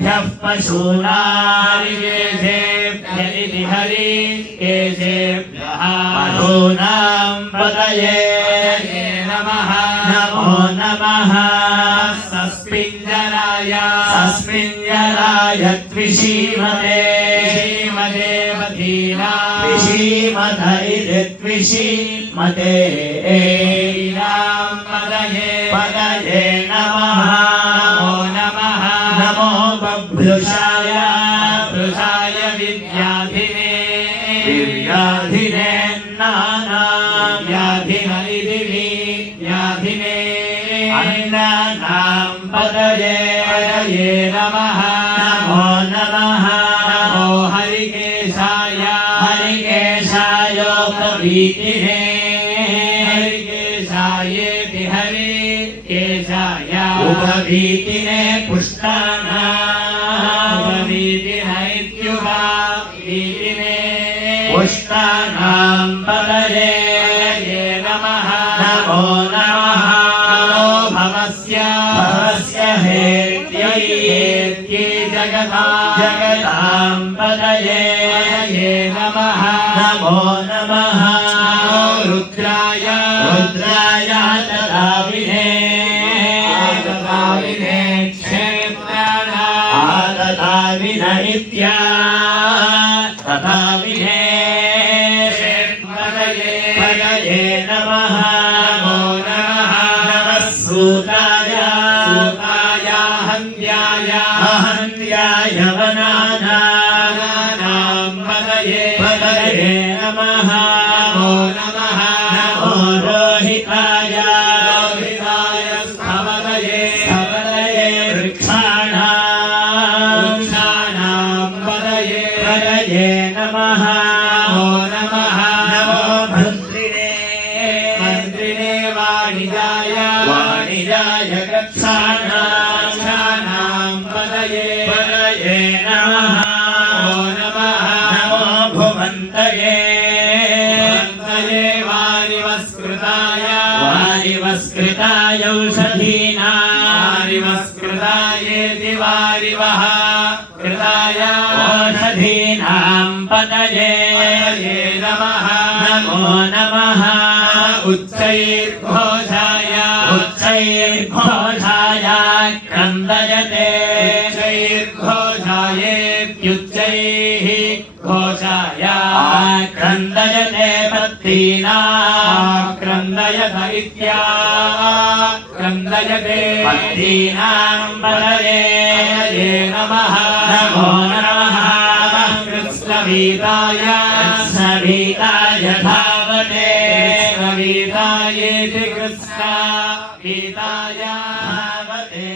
केशेभ्यः पशूनां इति हरिकेशेभ्यः पशूनां पतये नमः नमो नमः सस्मिञ्जराय त्विषीमते त्विषीमत इति त्विषीमते पदये नमः नमो बभ्रुषाय विद्याधिने नानाव्याधिन इति व्याधिने अन्नानां पदये नमः नमो नमः हरिकेशायोपवीतिने हरिकेशायेति हरिकेशाय उपवीतिने पुष्टानां पुष्टानां पदये नमः नमो नमः भवस्य हेत्यै जगतां पदये नमः नमो नमः रुद्राय तदाविने क्षेत्राणाविन इत्या तदाविने पदये नमः नमो नमः सूताय हन्याय वनानां पदये नमः नमो नमः नमो रोहिताय स्थवदये वृक्षाणां पदये नमः नमो नमः नमो भद्रिणे वाणिजाय गच्छानां पदये नमः नमो नमः नमो भुवन्तये वारिवस्कृताय औषधीनां वारिवः कृताय औषधीनां पदये नमः नमो नमः उच्चैर्घोषाय क्रन्दयते उच्चैर्घोषायेत्युच्चैः घोषाय क्रन्दयते पत्नीना क्रन्दयत इत्या क्रन्दयते पत्नीनां पदये नमः नमो नमः कृष्णवीताय धावते कृष्णवीतायेति कृष्णवीताय धावते